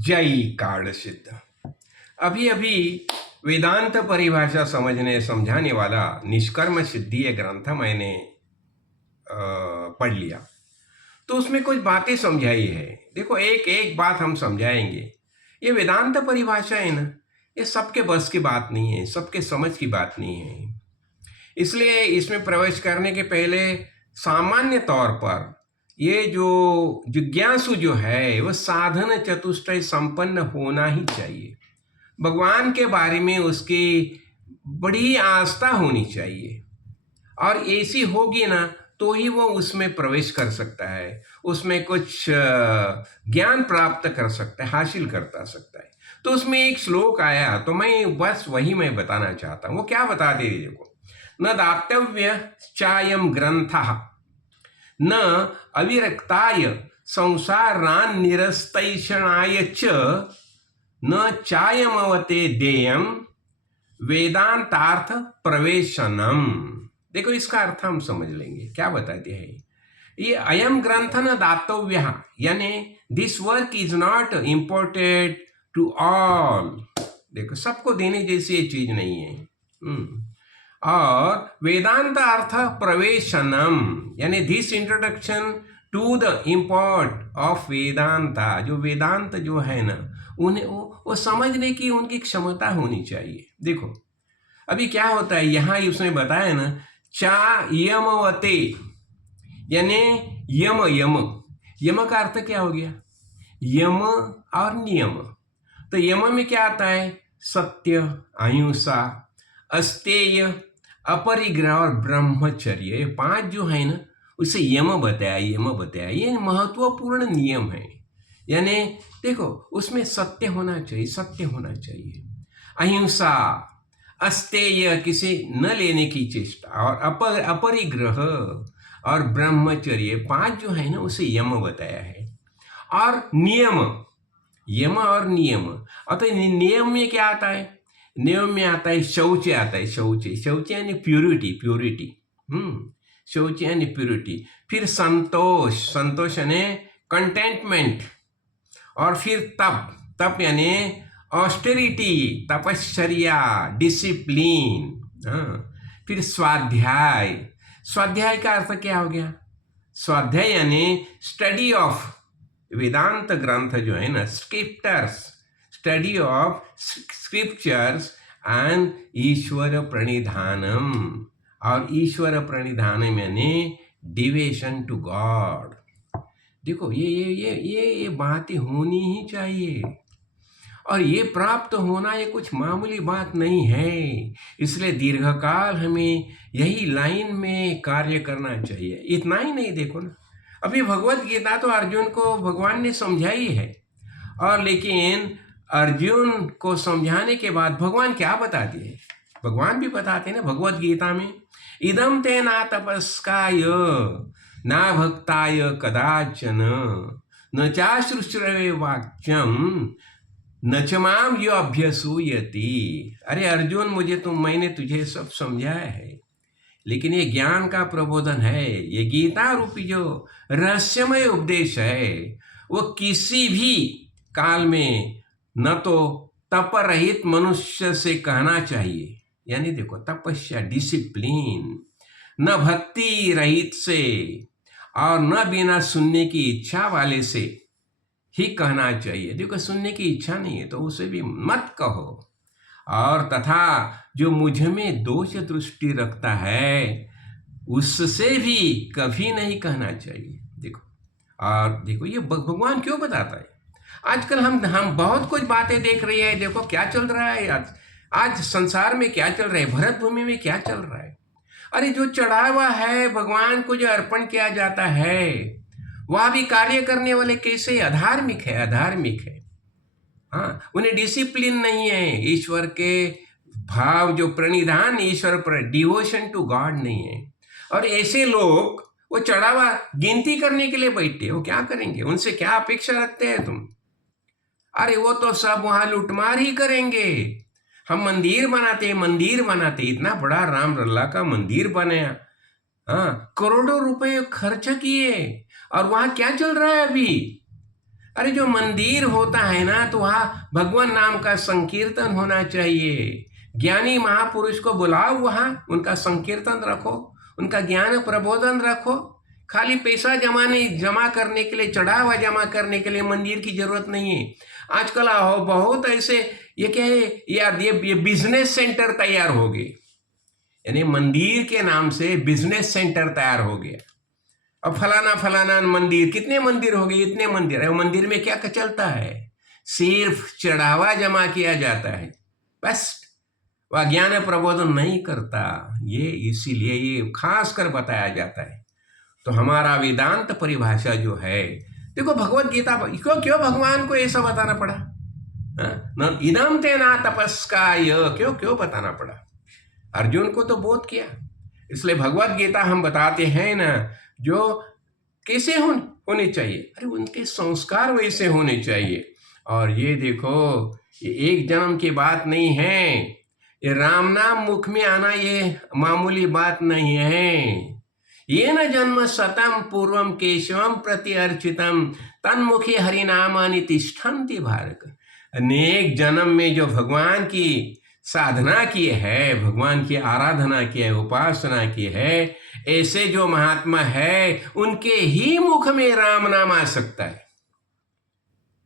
जय कार्ड सिद्ध। अभी अभी वेदांत परिभाषा समझने समझाने वाला निष्कर्म सिद्धि ये ग्रंथ मैंने पढ़ लिया, तो उसमें कुछ बातें समझाई है। देखो, एक एक बात हम समझाएंगे। ये वेदांत परिभाषा है ना, ये सबके बस की बात नहीं है, सबके समझ की बात नहीं है। इसलिए इसमें प्रवेश करने के पहले सामान्य तौर पर ये जो जिज्ञासु जो है वह साधन चतुष्टय संपन्न होना ही चाहिए। भगवान के बारे में उसकी बड़ी आस्था होनी चाहिए, और ऐसी होगी ना तो ही वो उसमें प्रवेश कर सकता है, उसमें कुछ ज्ञान प्राप्त कर सकता है, हासिल करता सकता है। तो उसमें एक श्लोक आया, तो मैं बस वही मैं बताना चाहता हूँ। वो क्या बताते हैं, देखो, न दातव्य चायम ग्रंथः न अविरक्ताय संसारान् निरस्तैषणाय च न चायमवते देयम वेदांतार्थ प्रवेशनम। देखो, इसका अर्थ हम समझ लेंगे। क्या बताते हैं ये? अयम ग्रंथ न दातव्य, यानी this work is not imported to all. देखो, सबको देने जैसी ये चीज नहीं है। और वेदांत अर्थ प्रवेशनम, यानी this introduction to the import of Vedanta. जो वेदांत जो है ना, उन्हें वो समझने की उनकी क्षमता होनी चाहिए। देखो, अभी क्या होता है यहाँ उसने बताया ना, चा यमवते, यानी यम यम यम का अर्थ क्या हो गया? यम और नियम। तो यम में क्या आता है? सत्य, अहिंसा, अस्तेय, अपरिग्रह और ब्रह्मचर्य। ये 5 जो है ना, उसे यम बताया। ये महत्वपूर्ण नियम है। यानी देखो, उसमें सत्य होना चाहिए, अहिंसा, अस्तेय, किसी न लेने की चेष्टा, और अपरिग्रह और ब्रह्मचर्य, 5 जो है ना, उसे यम बताया है। और नियम, यम और नियम। अतः नियम में क्या आता है? नियम में आता है शौच, शौच यानी प्योरिटी। शौच यानी प्योरिटी। फिर संतोष यानी कंटेंटमेंट। और फिर तप यानी ऑस्टेरिटी, तपश्चर्या, डिसिप्लिन। फिर स्वाध्याय का अर्थ क्या हो गया? स्वाध्याय यानी स्टडी ऑफ वेदांत ग्रंथ जो है ना, स्टडी ऑफ स्क्रिप्चर्स एंड ईश्वर प्रणिधानम। और ईश्वर प्रणिधानम यानी डिवेशन टू गॉड। देखो, ये बातें होनी ही चाहिए, और ये प्राप्त होना ये कुछ मामूली बात नहीं है। इसलिए दीर्घकाल हमें यही लाइन में कार्य करना चाहिए। इतना ही नहीं, देखो ना, अभी भगवत गीता तो अर्जुन को भगवान ने समझाई है, और लेकिन अर्जुन को समझाने के बाद भगवान क्या बताते हैं? भगवान भी बताते हैं ना भगवत गीता में, इदम ते ना तपस्काय ना भक्ताय कदाचन न चाश्रुश्रवे वाक्यम न च माम यो अभ्यसूयति। अरे अर्जुन, मैंने तुझे सब समझाया है, लेकिन ये ज्ञान का प्रबोधन है, ये गीता रूपी जो रहस्यमय उपदेश है, वो किसी भी काल में न तो तप रहित मनुष्य से कहना चाहिए, यानी देखो, तपस्या, डिसिप्लिन, न भक्ति रहित से, और न बिना सुनने की इच्छा वाले से ही कहना चाहिए। देखो, सुनने की इच्छा नहीं है तो उसे भी मत कहो। और तथा जो मुझ में दोष दृष्टि रखता है उससे भी कभी नहीं कहना चाहिए। देखो, और देखो, ये भगवान क्यों बताता है? आजकल हम बहुत कुछ बातें देख रही है। देखो क्या चल रहा है आज संसार में, क्या चल रहा है, भरत भूमि में क्या चल रहा है। अरे, जो चढ़ावा है भगवान को, जो अर्पण किया जाता है, वह भी कार्य करने वाले कैसे अधार्मिक है। हाँ, उन्हें डिसिप्लिन नहीं है, ईश्वर के भाव जो प्रणिधान, ईश्वर पर डिवोशन टू गॉड नहीं है। और ऐसे लोग वो चढ़ावा गिनती करने के लिए बैठे, वो क्या करेंगे? उनसे क्या अपेक्षा रखते हैं तुम? अरे, वो तो सब वहां लूटमार ही करेंगे। हम मंदिर बनाते, इतना बड़ा राम लल्ला का मंदिर बनाया, हाँ, करोड़ों रुपए खर्च किए, और वहां क्या चल रहा है अभी? अरे जो मंदिर होता है ना, तो वहाँ भगवान नाम का संकीर्तन होना चाहिए। ज्ञानी महापुरुष को बुलाओ, वहाँ उनका संकीर्तन रखो, उनका ज्ञान प्रबोधन रखो। खाली पैसा जमा करने के लिए, चढ़ावा जमा करने के लिए मंदिर की जरूरत नहीं है। आजकल बहुत ऐसे, ये क्या है यार, ये बिजनेस सेंटर तैयार हो गए, यानी मंदिर के नाम से बिजनेस सेंटर तैयार हो गया। अब फलाना फलाना मंदिर, कितने मंदिर हो गए, इतने मंदिर है। वो मंदिर में क्या चलता है? सिर्फ चढ़ावा जमा किया जाता है, बस। वह ज्ञान प्रबोधन नहीं करता। ये इसीलिए ये खास कर बताया जाता है। तो हमारा वेदांत परिभाषा जो है, देखो भगवत गीता, क्यों भगवान को ऐसा बताना पड़ा? न इदम तेना तपस्काय, क्यों बताना पड़ा? अर्जुन को तो बोध किया। इसलिए भगवत गीता हम बताते हैं ना, जो कैसे होने चाहिए, अरे उनके संस्कार वैसे होने चाहिए। और ये देखो, ये एक जन्म की बात नहीं है, ये राम नाम मुख में आना ये मामूली बात नहीं है। ये न जन्म शतम पूर्वम केशवम प्रति अर्चितम तन्मुखी हरिनामानि तिष्ठन्ति भारत। अनेक जन्म में जो भगवान की साधना की है, भगवान की आराधना की है, उपासना की है, ऐसे जो महात्मा है उनके ही मुख में राम नाम आ सकता है।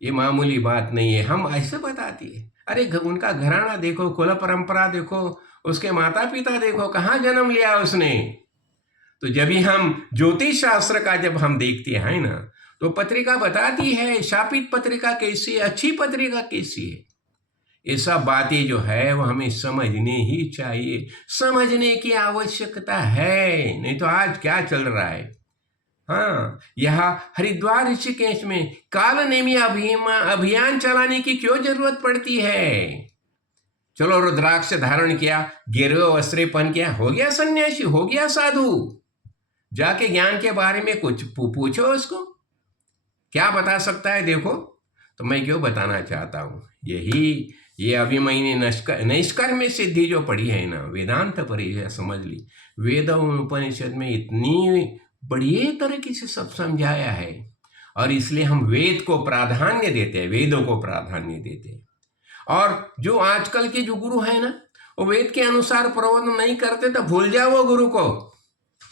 ये मामूली बात नहीं है, हम ऐसे बताती है। अरे उनका घराना देखो, कुल परंपरा देखो, उसके माता पिता देखो, कहाँ जन्म लिया उसने। तो जब भी हम ज्योतिष शास्त्र का जब हम देखते हैं ना, तो पत्रिका बताती है शापित पत्रिका कैसी है, अच्छी पत्रिका कैसी है। ये सब बातें जो है वो हमें समझने ही चाहिए, समझने की आवश्यकता है। नहीं तो आज क्या चल रहा है, हाँ, यहाँ हरिद्वार ऋषिकेश में काल नेमी अभियान चलाने की क्यों जरूरत पड़ती है? चलो रुद्राक्ष धारण किया, गेरुए वस्त्र पहन किया, हो गया सन्यासी, हो गया साधु। जाके ज्ञान के बारे में कुछ पूछो उसको, क्या बता सकता है? देखो, तो मैं क्यों बताना चाहता हूँ, ये अभी मैंने नैष्कर्म्य सिद्धि जो पढ़ी है ना, वेदांत परिभाषा समझ ली। वेद उपनिषद में इतनी बढ़िया तरीके से सब समझाया है, और इसलिए हम वेद को प्राधान्य देते हैं, वेदों को प्राधान्य देते हैं। और जो आजकल के जो गुरु है ना, वो वेद के अनुसार प्रबोधन नहीं करते, तो भूल जाओ वो गुरु को।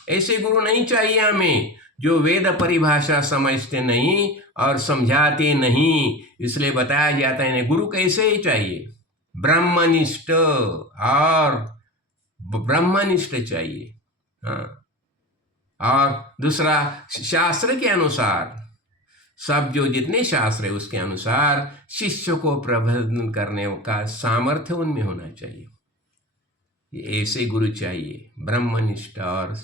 ऐसे गुरु नहीं चाहिए हमें, जो वेद परिभाषा समझते नहीं और समझाते नहीं। इसलिए बताया जाता है गुरु कैसे ही चाहिए, ब्रह्मनिष्ठ, और ब्रह्मनिष्ठ चाहिए। हाँ, और दूसरा, शास्त्र के अनुसार, सब जो जितने शास्त्र है उसके अनुसार शिष्य को प्रबोधन करने का सामर्थ्य उनमें होना चाहिए। ऐसे गुरु चाहिए, ब्रह्मनिष्ठ और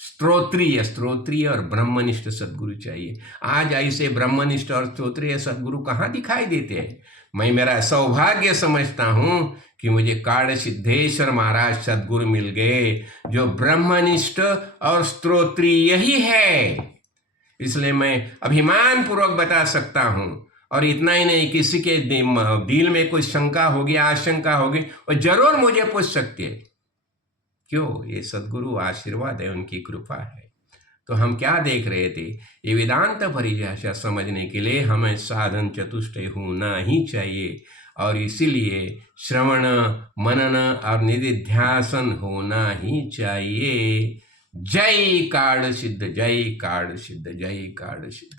स्तोत्रीय और ब्रह्मनिष्ठ सद्गुरु चाहिए। आज ऐसे ब्रह्मनिष्ठ और स्तोत्रीय सद्गुरु कहाँ दिखाई देते हैं? मैं मेरा सौभाग्य समझता हूँ कि मुझे काड़ सिद्धेश्वर महाराज सद्गुरु मिल गए, जो ब्रह्मनिष्ठ और स्तोत्रीय ही है। इसलिए मैं अभिमान पूर्वक बता सकता हूँ। और इतना ही नहीं, किसी के दिल में कोई शंका होगी, आशंका होगी, और जरूर मुझे पूछ सकते हैं। क्यों? ये सद्गुरु आशीर्वाद है, उनकी कृपा है। तो हम क्या देख रहे थे, ये वेदांत परिभाषा समझने के लिए हमें साधन चतुष्टय होना ही चाहिए, और इसीलिए श्रवण मनन और निधिध्यासन होना ही चाहिए। जय कार्ड सिद्ध, जय कार्ड सिद्ध, जय कार्ड सिद्ध।